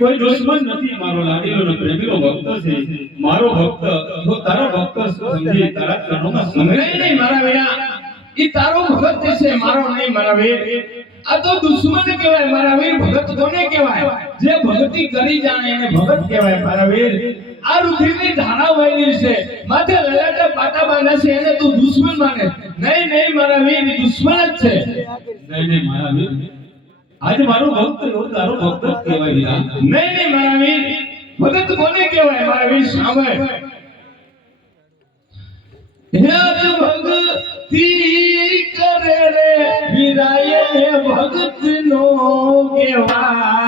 કોઈ દુશ્મન નથી મારો લાડીલો ને પ્રેમીલો ભક્ત છે. મારો ભક્ત જો તારો ભક્ત સમજી? તારા ચરણોમાં નહીં નહીં મારા વેડા. એ તારો ભગત છે મારો નહીં મારા વીર આ તો દુશ્મન કહેવાય મારા વીર ભગત કોને કહેવાય? જે ભક્તિ કરી જાણે એને ભગત કહેવાય મારા વીર આ રુધિરની ધારા વહેલી છે. માથે લલાટા પાટા બાંધે છે એને તું દુશ્મન માને. નહીં નહીં મારા વીર દુશ્મન જ છે. નહીં નહીં મારા વીર આજે મારો ભક્ત એવો તારો ભક્ત જ કહેવાય નહીં નહીં, મારા વીર. ભગત કોને કહેવાય? મારા વીર સાંભળ હેત ભક્તિ કરે રે, વિરાય ભગત નો કહેવાય.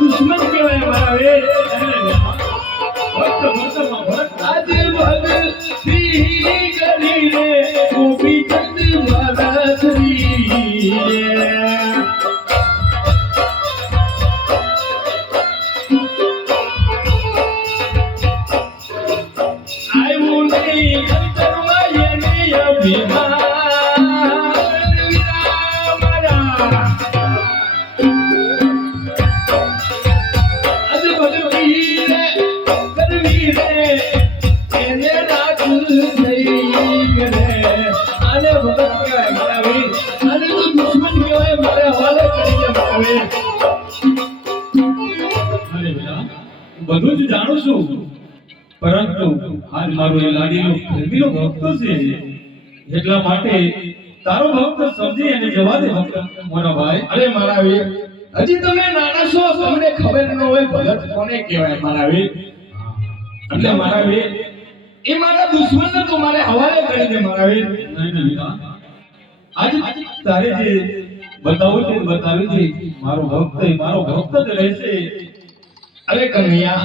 ભગત કહેવાય. મારા વીર. ભક્ત ભક્તમાં ભક્ત. આજે ભક્તિ કરી રે, ગોપી ચંદ ભરતરી રે. આવ્યું નહીં અંતરમાં એને અભિમાન અરે બધું. જ જાણું છું. પરંતુ આજ મારો એ લાડીનો પ્રેમીનો ભક્ત છે. એટલા માટે તારો ભક્ત સમજી અને જવા દે. ભક્ત મોરા ભાઈ અરે મારા વીર હજી તમે નાના છો તમને ખબર ન હોય ભગત કોને કહેવાય મારા વીર એટલે મારા વીર એ મારા દુશ્મનને તું મારે હવાલે કરી દે મારા વીર નહીં નહીં આજે તારે જે બતાવું છે બતાવી દે મારો ભક્ત મારો ભક્ત જ રહેશે. અરે કનૈયા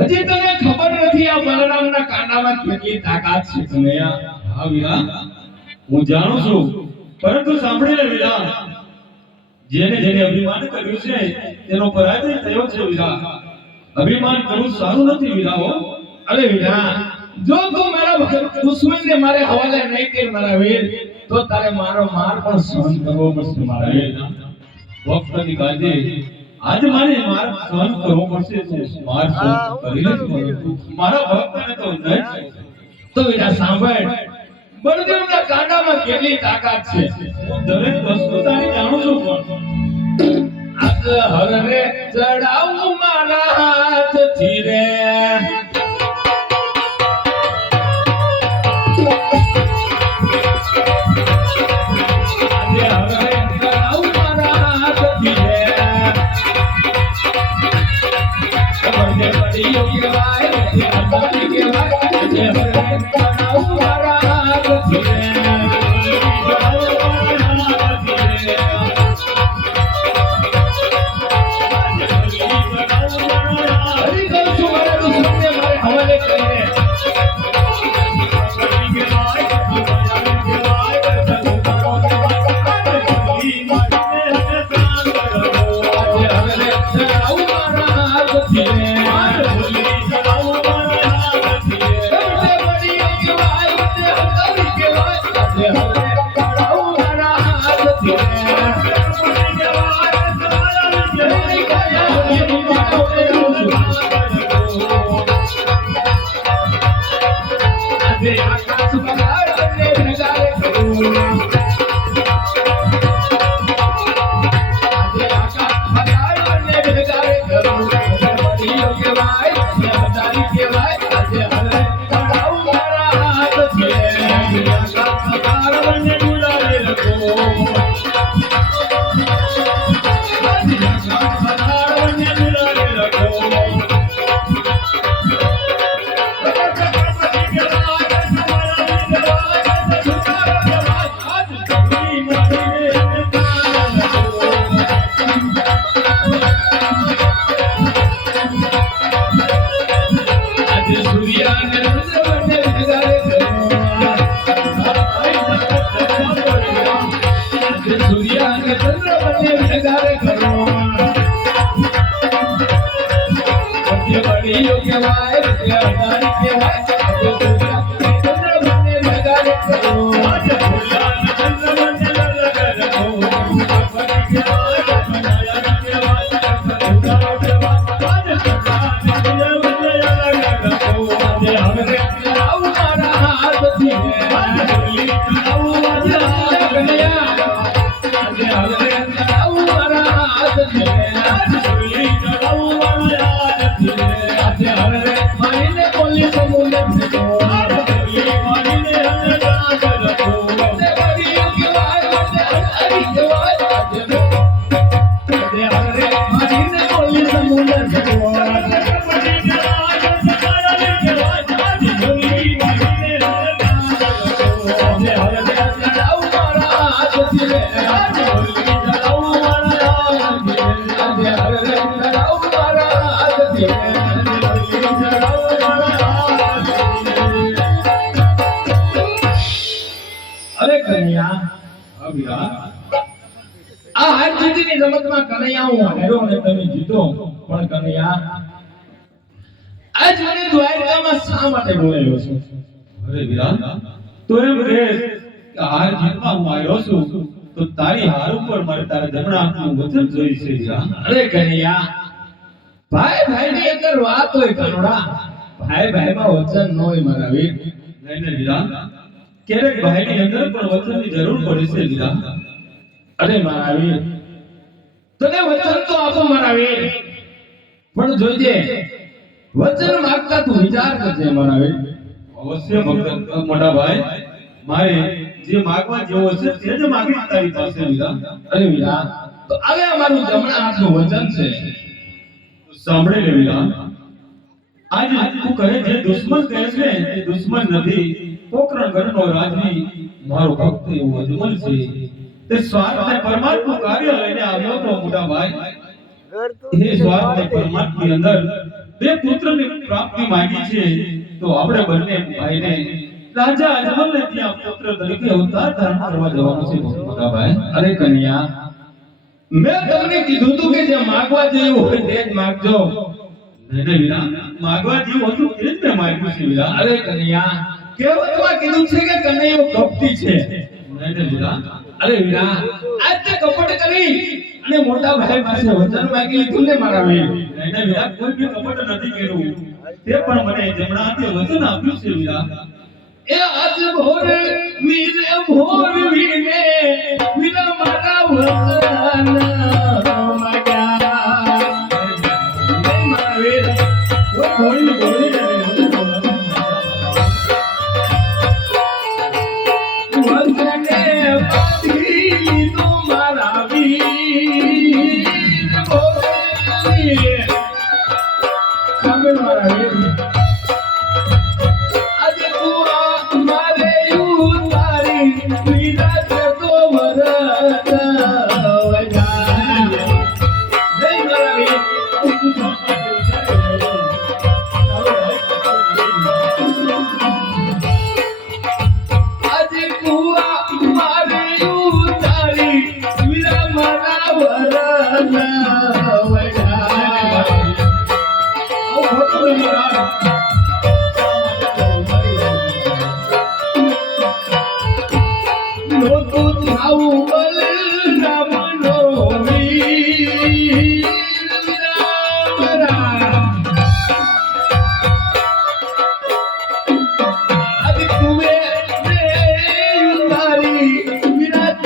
હજી તને ખબર નથી આ બલરામના કાંડામાં કેટલી તાકાત છે કનૈયા? હા વીરા હું જાણું છું. પરંતુ સાંભળી લે વીરા જેને જેને અભિમાન કર્યું છે તેનો પરાજય થયો છે વીરા અભિમાન કરવું સારું નથી વીરા હો. અરે વીરા જો તું મારા ભગત દુશ્મનને મારે હવાલે નહીં કે મારા વીર તો તારે મારો માર પણ સહન કરવો પડશે મારા. વીર ભક્તની કાળજી. આજ મારે માર સહન કરવો પડશે માર સહન કરી મારા. ભક્તને તો નહીં તો એના સાંભળ બળદેવના કાંડામાં કેટલી તાકાત છે? હું દરેક વસ્તુ તારી જાણું છું પણ. આગ હરને ચડાવું મારા હાથથી રે. ખબર છે કનૈયો કહેવાય રૂપિયા કનૈયા હું હાર્યો અને તમે જીતો પણ કનૈયા આજ મને દ્વારકામાં શા માટે બોલાવ્યો છો અરે વિરાન તો એમ કે હાર જીતમાં હું આવ્યો છું તો તારી હાર ઉપર મારે તારા જમણા હાથનું વચન જોઈ છે અરે કનૈયા ભાઈ ભાઈ ની અંદર વાત હોય કનોડા ભાઈ ભાઈ માં વચન ન હોય મારા વીર નહીં નહીં વિરાન ક્યારેક ભાઈની અંદર પણ વચનની જરૂર પડે છે વિરાન અરે મારા વીર તને વચન તો આપો મારા વીર પણ જોઈજે વચન માંગતા તું વિચાર કરજે મારા વીર અવશ્ય ભગત મોટા ભાઈ મારે જે માગવા જેવો છે તે જ માગી તારી પાસે વિરાટ અરે વીરા તો આવે અમારું જમણા હાથનું વચન છે. સાંભળે લે વિરાટ આજે તું કહે જે દુશ્મન કહે છે તે દુશ્મન નથી. પોકરણ ઘરનો રાજવી મારો ભક્ત એવો અજમલ છે. તે સ્વાર્થ ને કાર્ય લઈને આવ્યો તો મોટા ભાઈ એ સ્વાર્થ ને ની અંદર બે પુત્રની પ્રાપ્તિ માંગી છે. તો આપણે બંને ભાઈને રાજા અજમલ ને ત્યાં પુત્ર તરીકે અવતાર ધારણ કરવા જવાનું છે મોટા ભાઈ અરે કન્યા મેં તમને કીધું તું કે જે માગવા જેવું હોય તે જ માગજો. નહીં માગવા જેવું હતું તે જ મેં માગ્યું છે વિરા અરે કન્યા કહેવતમાં કીધું છે કે કનૈયો કપટી છે. નહીં વિરા અરે વીરા આજ તે કપટ કરી અને મોટા ભાઈ પાસે વચન માંગી લીધું ને મારા વીર. એને વીરા કોઈ બી કપટ નથી કર્યું. તે પણ મને જમણા હાથે વચન આપ્યું છે વીરા. એ આજ ભોર વીરે ભોર વીરે વીરા મારા વચન. Thank you.